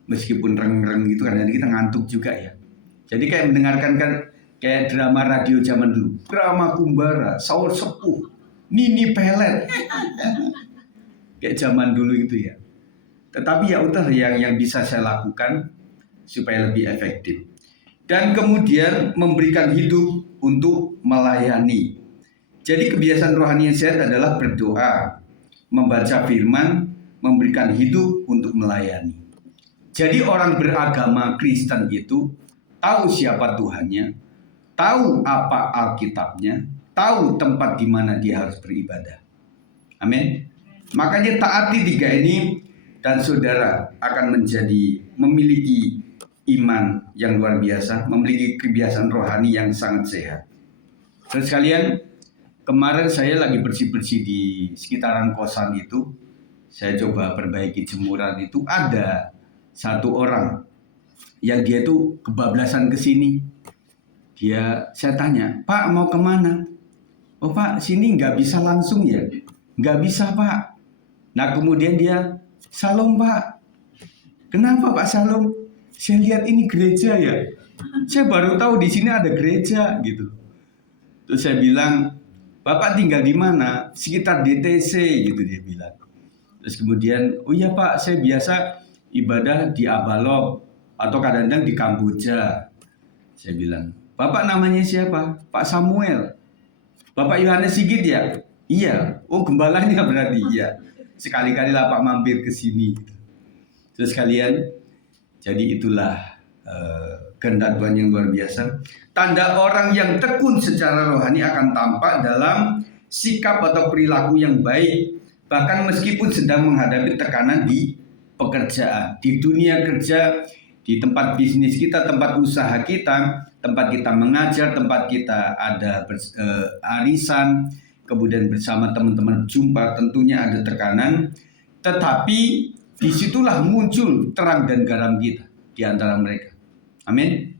Meskipun reng-reng gitu, karena kita ngantuk juga ya. Jadi kayak mendengarkan kan kayak drama radio zaman dulu. Drama Kumbara, Saur Sepuh, Nini Pelet. Kayak zaman dulu itu ya. Tetapi ya udah yang bisa saya lakukan supaya lebih efektif. Dan kemudian memberikan hidup untuk melayani. Jadi kebiasaan rohani yang sehat adalah berdoa, membaca firman, memberikan hidup untuk melayani. Jadi orang beragama Kristen itu tahu siapa Tuhannya, tahu apa Alkitabnya, tahu tempat di mana dia harus beribadah. Amin. Makanya taati 3 ini dan saudara akan memiliki iman yang luar biasa, memiliki kebiasaan rohani yang sangat sehat. Terus sekalian, kemarin saya lagi bersih-bersih di sekitaran kosan itu, saya coba perbaiki jemuran itu, ada satu orang yang dia tuh kebablasan ke sini. Saya tanya, Pak mau kemana? Oh Pak, sini nggak bisa langsung ya? Nggak bisa Pak. Nah kemudian dia, Salom Pak. Kenapa Pak Salom? Saya lihat ini gereja ya. Saya baru tahu di sini ada gereja gitu. Terus saya bilang, Bapak tinggal di mana? Sekitar DTC gitu dia bilang. Terus kemudian, oh iya Pak, saya biasa ibadah di Abalok atau kadang-kadang di Kamboja. Saya bilang, Bapak namanya siapa? Pak Samuel. Bapak Yohanes Sigit ya? Iya. Oh gembalanya berarti iya. Sekali-kali lah Pak mampir ke sini. Terus kalian, jadi itulah kehendak Tuhan yang luar biasa. Tanda orang yang tekun secara rohani akan tampak dalam sikap atau perilaku yang baik. Bahkan meskipun sedang menghadapi tekanan di pekerjaan, di dunia kerja, di tempat bisnis kita, tempat usaha kita, tempat kita mengajar, tempat kita ada arisan, kemudian bersama teman-teman jumpa, tentunya ada tekanan. Tetapi disitulah muncul terang dan garam kita di antara mereka. Amin.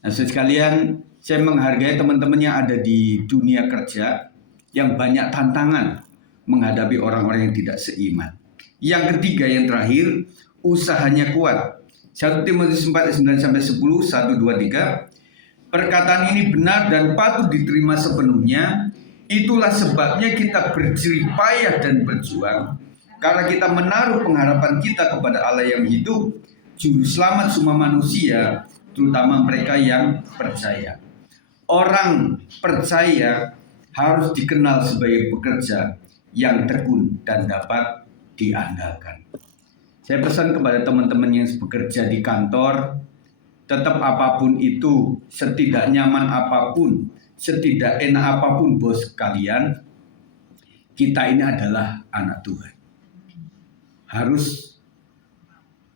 Nah, sekalian, saya menghargai teman-teman yang ada di dunia kerja yang banyak tantangan menghadapi orang-orang yang tidak seiman. Yang ketiga, yang terakhir, usahanya kuat. 1 Timotius 4:9-10, 1, 2, 3. Perkataan ini benar dan patut diterima sepenuhnya. Itulah sebabnya kita berjerih payah dan berjuang, karena kita menaruh pengharapan kita kepada Allah yang hidup, Juru Selamat semua manusia, terutama mereka yang percaya. Orang percaya harus dikenal sebagai pekerja yang tekun dan dapat diandalkan. Saya pesan kepada teman-teman yang bekerja di kantor, tetap apapun itu, setidak nyaman apapun, setidak enak apapun bos kalian, kita ini adalah anak Tuhan. Harus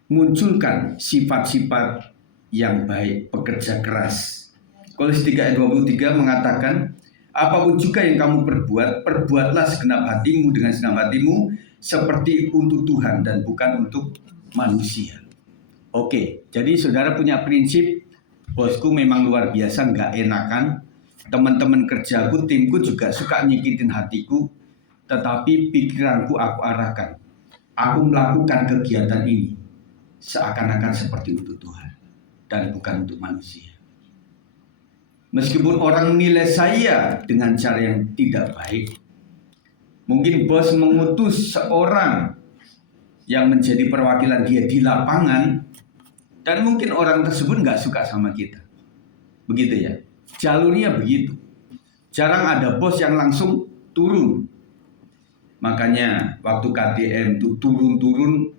munculkan sifat-sifat yang baik, pekerja keras. Kolose 3:23 mengatakan, apapun juga yang kamu perbuat, perbuatlah segenap hatimu dengan segenap hatimu seperti untuk Tuhan dan bukan untuk manusia. Oke, jadi saudara punya prinsip, bosku memang luar biasa, nggak enakan. Teman-teman kerjaku, timku juga suka nyikitin hatiku, tetapi pikiranku aku arahkan. Aku melakukan kegiatan ini seakan-akan seperti untuk Tuhan dan bukan untuk manusia. Meskipun orang menilai saya dengan cara yang tidak baik, mungkin bos mengutus seorang yang menjadi perwakilan dia di lapangan, dan mungkin orang tersebut nggak suka sama kita. Begitu ya, jalurnya begitu. Jarang ada bos yang langsung turun. Makanya waktu KTM itu turun-turun,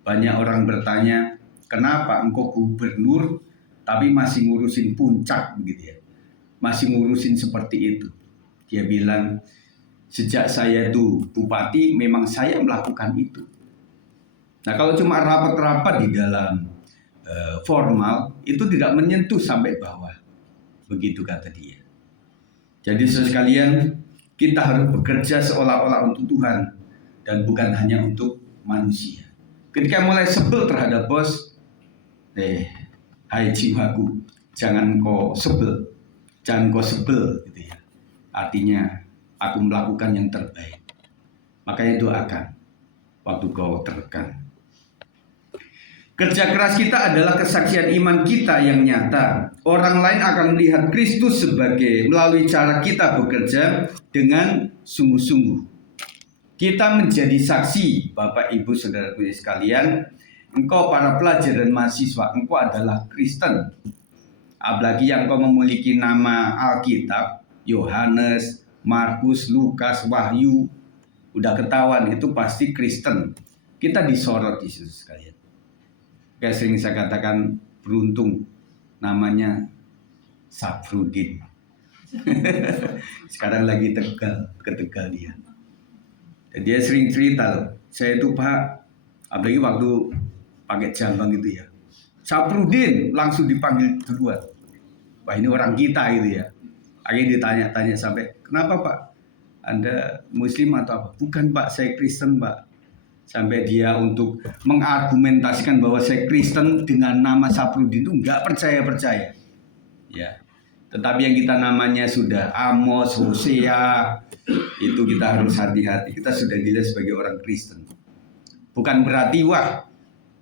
banyak orang bertanya, kenapa engkau gubernur tapi masih ngurusin puncak begitu ya, masih ngurusin seperti itu. Dia bilang, sejak saya itu bupati memang saya melakukan itu. Nah kalau cuma rapat-rapat di dalam formal, itu tidak menyentuh sampai bawah. Begitu kata dia. Jadi saudara sekalian, kita harus bekerja seolah-olah untuk Tuhan dan bukan hanya untuk manusia. Ketika mulai sebel terhadap bos, hai jiwaku, jangan kau sebel gitu ya. Artinya aku melakukan yang terbaik. Makanya doakan waktu kau tertekan. Kerja keras kita adalah kesaksian iman kita yang nyata. Orang lain akan melihat Kristus melalui cara kita bekerja dengan sungguh-sungguh. Kita menjadi saksi, Bapak Ibu Saudaraku sekalian, engkau para pelajar dan mahasiswa, engkau adalah Kristen. Apalagi yang engkau memiliki nama Alkitab, Yohanes, Markus, Lukas, Wahyu, udah ketahuan itu pasti Kristen. Kita disorot Yesus sekalian. Kayak sering saya katakan, beruntung namanya Safrudin. Sekarang lagi ke Tegal dia. Dan dia sering cerita loh, saya itu Pak, apalagi waktu pakai jambang gitu ya, Safrudin langsung dipanggil duluan. Wah ini orang kita gitu ya. Akhirnya ditanya-tanya sampai, kenapa Pak? Anda Muslim atau apa? Bukan Pak, saya Kristen Pak. Sampai dia untuk mengargumentasikan bahwa saya Kristen dengan nama Safrudin itu nggak percaya. Ya. Tetapi yang kita namanya sudah Amos, Hosea, itu kita harus hati-hati. Kita sudah dilihat sebagai orang Kristen. Bukan berarti wah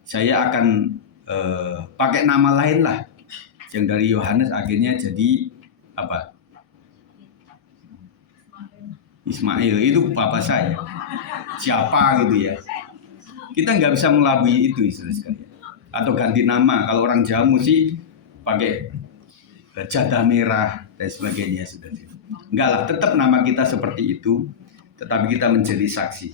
saya akan pakai nama lain lah. Yang dari Yohanes akhirnya jadi apa? Ismail itu bapak saya. Siapa gitu ya? Kita nggak bisa melabui itu sekalian. Atau ganti nama. Kalau orang Jawa sih pakai jadah merah dan sebagainya sudah. Enggak lah, tetap nama kita seperti itu. Tetapi kita menjadi saksi.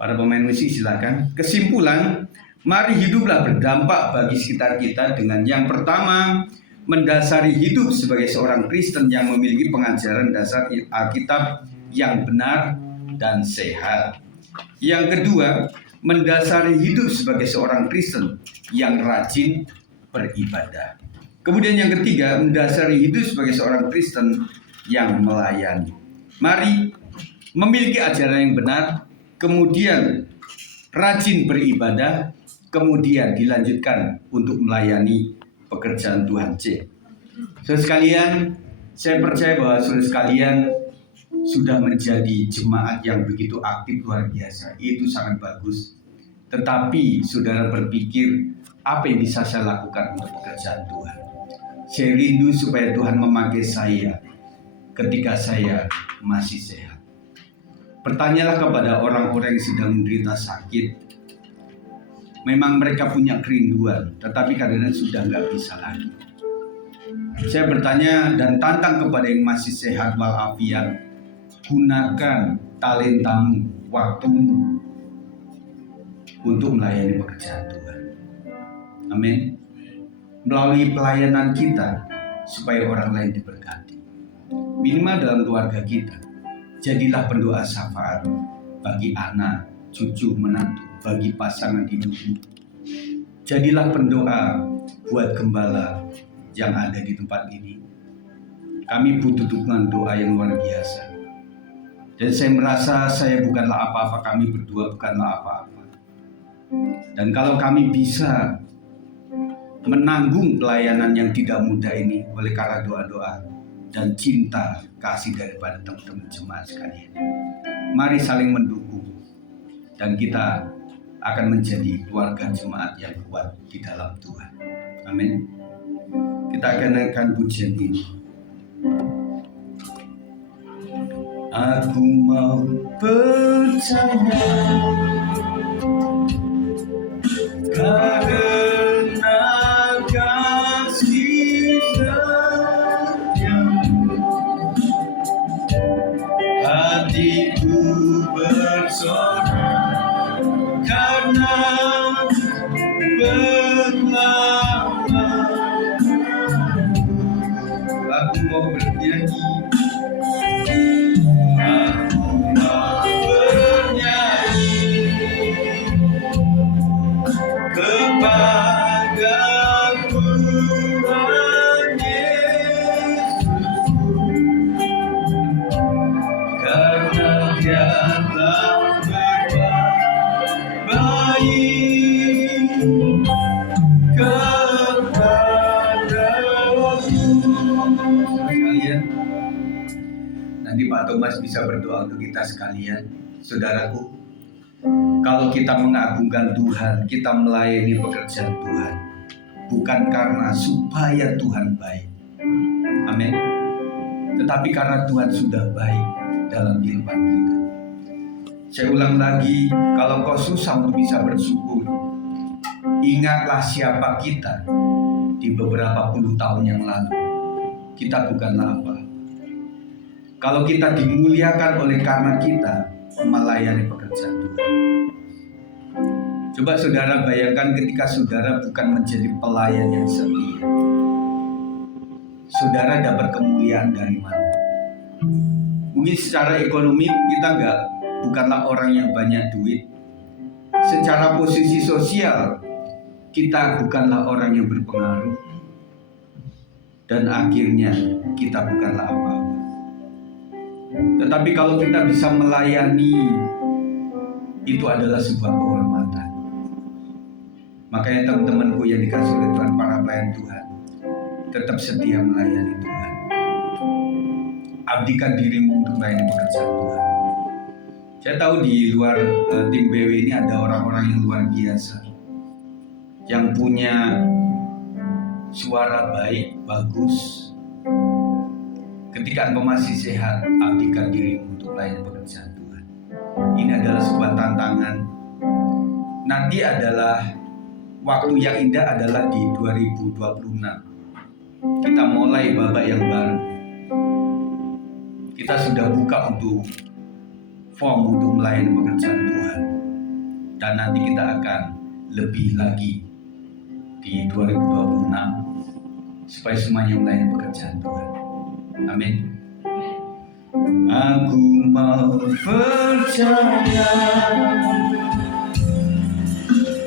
Para pemain musik silakan. Kesimpulan, mari hiduplah berdampak bagi sekitar kita dengan yang pertama, mendasari hidup sebagai seorang Kristen yang memiliki pengajaran dasar Alkitab yang benar dan sehat. Yang kedua, mendasari hidup sebagai seorang Kristen yang rajin beribadah. Kemudian yang ketiga, mendasari hidup sebagai seorang Kristen yang melayani. Mari memiliki ajaran yang benar, kemudian rajin beribadah, kemudian dilanjutkan untuk melayani pekerjaan Tuhan C. Saudara sekalian, saya percaya bahwa saudara sekalian sudah menjadi jemaat yang begitu aktif luar biasa. Itu sangat bagus. Tetapi saudara berpikir, apa yang bisa saya lakukan untuk pekerjaan Tuhan? Saya rindu supaya Tuhan memakai saya ketika saya masih sehat. Bertanyalah kepada orang-orang yang sedang menderita sakit. Memang mereka punya kerinduan, tetapi kadang-kadang sudah nggak bisa lagi. Saya bertanya dan tantang kepada yang masih sehat walafiat, gunakan talentamu, waktumu untuk melayani pekerjaan Tuhan. Amin. Melalui pelayanan kita supaya orang lain diberkati. Minimal dalam keluarga kita, jadilah pendoa syafaat bagi anak, cucu, menantu, bagi pasangan hidupmu. Jadilah pendoa buat gembala yang ada di tempat ini. Kami butuh dukungan doa yang luar biasa. Dan saya merasa saya bukanlah apa-apa, kami berdua bukanlah apa-apa. Dan kalau kami bisa menanggung pelayanan yang tidak mudah ini oleh karena doa-doa dan cinta kasih daripada teman-teman jemaat sekalian, mari saling mendukung dan kita akan menjadi keluarga jemaat yang kuat di dalam Tuhan. Amin. Kita akan naikkan pujian ini. Aku mau percaya karena kasih setiamu, hatiku bersorak karena pertolonganmu. Aku mau bernyanyi. Nanti Pak Thomas bisa berdoa untuk kita sekalian, saudaraku. Kalau kita mengagungkan Tuhan, kita melayani pekerjaan Tuhan, bukan karena supaya Tuhan baik, amin, tetapi karena Tuhan sudah baik dalam kehidupan kita. Saya ulang lagi, kalau kau susah untuk bisa bersyukur, ingatlah siapa kita di beberapa puluh tahun yang lalu. Kita bukanlah apa. Kalau kita dimuliakan oleh karena kita melayani pekerjaan Tuhan. Coba saudara bayangkan ketika saudara bukan menjadi pelayan yang setia. Saudara dapat kemuliaan dari mana? Mungkin secara ekonomi kita bukanlah orang yang banyak duit. Secara posisi sosial kita bukanlah orang yang berpengaruh. Dan akhirnya kita bukanlah apa-apa. Tetapi kalau kita bisa melayani, itu adalah sebuah kehormatan. Makanya teman-temanku yang dikasih oleh Tuhan, para pelayan Tuhan, tetap setia melayani Tuhan. Abdikan dirimu untuk melayani pekerjaan Tuhan. Saya tahu di luar tim BW ini ada orang-orang yang luar biasa, yang punya suara baik, bagus. Ketika engkau masih sehat, abdikan dirimu untuk melayani pekerjaan Tuhan. Ini adalah sebuah tantangan. Nanti adalah waktu yang indah adalah di 2026. Kita mulai babak yang baru. Kita sudah buka untuk form untuk melayani pekerjaan Tuhan. Dan nanti kita akan lebih lagi di 2026 supaya semuanya melayani pekerjaan Tuhan. Amin. Aku mau percaya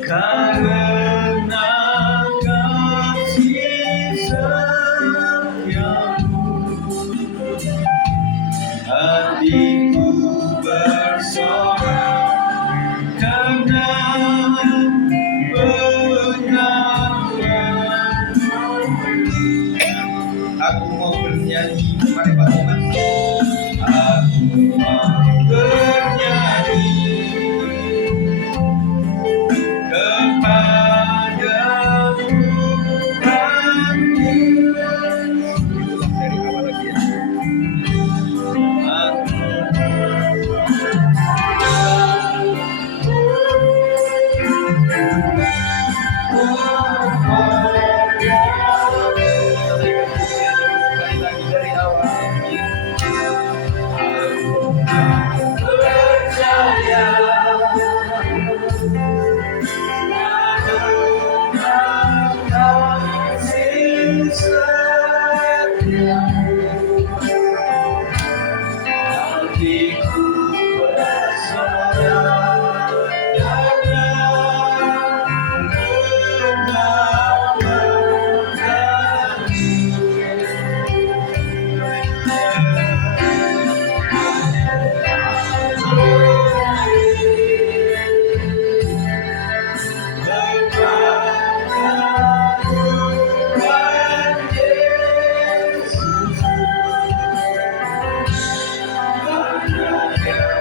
karena kasih setiamu, hatiku bersorak karena aku mau bernyanyi, mari Pak Thomas. Aku mau bernyanyi kepadamu dari awal lagi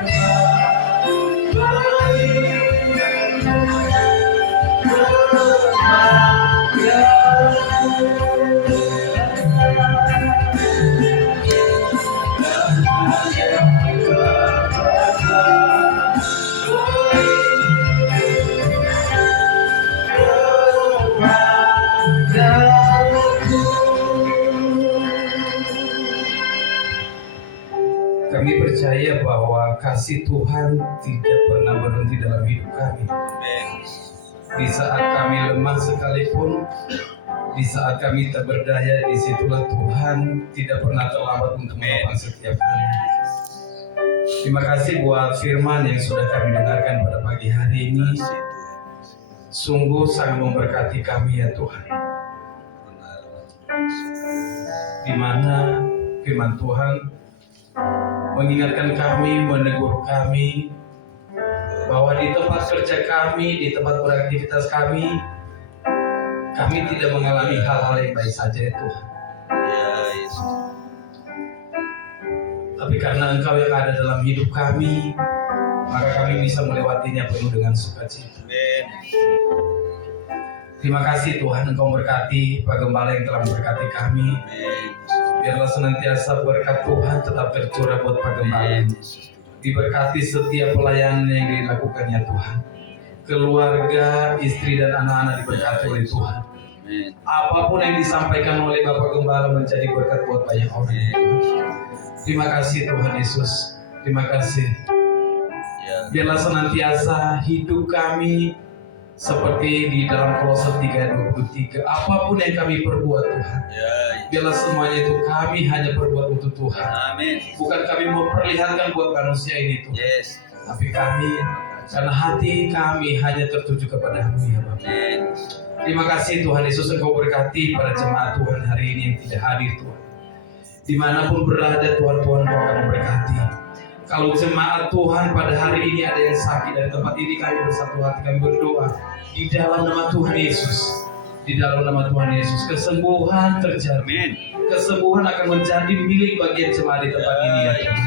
ya. Kami percaya bahwa kasih Tuhan tidak pernah berhenti dalam hidup kami. Di saat kami lemah sekalipun, di saat kami tak berdaya, disitulah Tuhan tidak pernah terlambat untuk menolong setiap kami. Terima kasih buat firman yang sudah kami dengarkan pada pagi hari ini. Sungguh sangat memberkati kami ya Tuhan. Di mana firman Tuhan mengingatkan kami, menegur kami bahwa di tempat kerja kami, di tempat beraktivitas kami tidak mengalami hal-hal yang baik saja ya Tuhan. Tapi karena Engkau yang ada dalam hidup kami, maka kami bisa melewatinya penuh dengan sukacita. Terima kasih Tuhan, Engkau berkati Pak Gembala yang telah memberkati kami. Biarlah senantiasa berkat Tuhan tetap tercurah buat Pak Gembala. Diberkati setiap pelayanan yang dilakukannya Tuhan. Keluarga, istri dan anak-anak diberkati oleh Tuhan. Apapun yang disampaikan oleh Bapak Gembala menjadi berkat buat banyak orang. Terima kasih Tuhan Yesus. Terima kasih. Biarlah senantiasa hidup kami seperti di dalam Kolose 3:23. Apapun yang kami perbuat Tuhan, biarlah semuanya itu kami hanya perbuat untuk Tuhan. Bukan kami memperlihatkan buat manusia ini Tuhan. Tapi kami, karena hati kami hanya tertuju kepada-Mu ya Bapak. Terima kasih Tuhan Yesus, Engkau berkati para jemaat Tuhan hari ini yang tidak hadir Tuhan. Dimanapun berada Tuhan, Engkau akan memberkati. Kalau jemaat Tuhan pada hari ini ada yang sakit, dari tempat ini kami bersatu hati, kami berdoa di dalam nama Tuhan Yesus. Di dalam nama Tuhan Yesus, kesembuhan terjadi. Kesembuhan akan menjadi milik bagian jemaat di tempat ini ya Tuhan.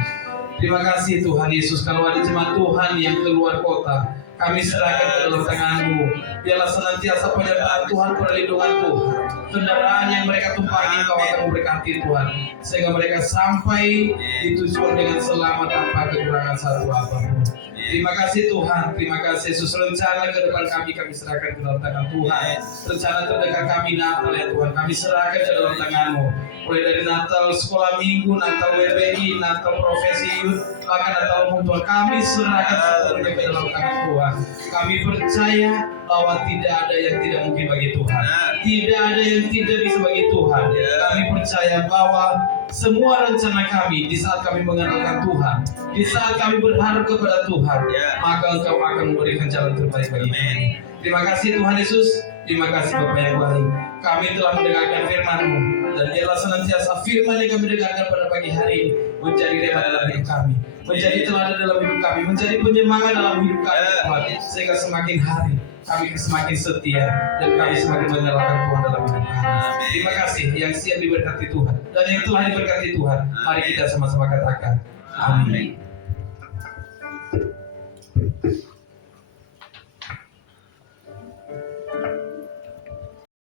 Terima kasih Tuhan Yesus. Kalau ada jemaat Tuhan yang keluar kota, kami serahkan ke dalam tangan-Mu. Biarlah senantiasa penyertaan Tuhan, perlindungan Tuhan. Kendaraan yang mereka tumpangi Kau akan memberkati Tuhan, sehingga mereka sampai di tujuan dengan selamat tanpa kekurangan satu apapun. Terima kasih Tuhan, terima kasih Yesus. Rencana ke depan kami serahkan ke dalam tangan Tuhan. Rencana terdekat kami Natal ya Tuhan, kami serahkan ke dalam tangan-Mu. Mulai dari Natal sekolah minggu, Natal WBI, Natal profesi youth, bahkan Natal umum Tuhan, kami serahkan sepenuhnya ke dalam tangan Tuhan. Kami percaya bahwa tidak ada yang tidak mungkin bagi Tuhan. Tidak ada yang tidak bisa bagi Tuhan. Kami percaya bahwa semua rencana kami di saat kami mengandalkan Tuhan, di saat kami berharap kepada Tuhan, maka Engkau akan memberikan jalan terbaik bagi kami. Terima kasih Tuhan Yesus. Terima kasih Bapa yang baik. Kami telah mendengarkan firman-Mu, dan biarlah senantiasa firman yang kami dengarkan pada pagi hari ini menjadi rema dalam hidup kami, menjadi teladan dalam hidup kami, menjadi penyemangat dalam hidup kami Tuhan, sehingga semakin hari kami semakin setia dan kami semakin menyalahkan Tuhan dalam hidup kami. Terima kasih yang siap diberkati Tuhan dan yang telah diberkati Tuhan. Mari kita sama-sama katakan amin.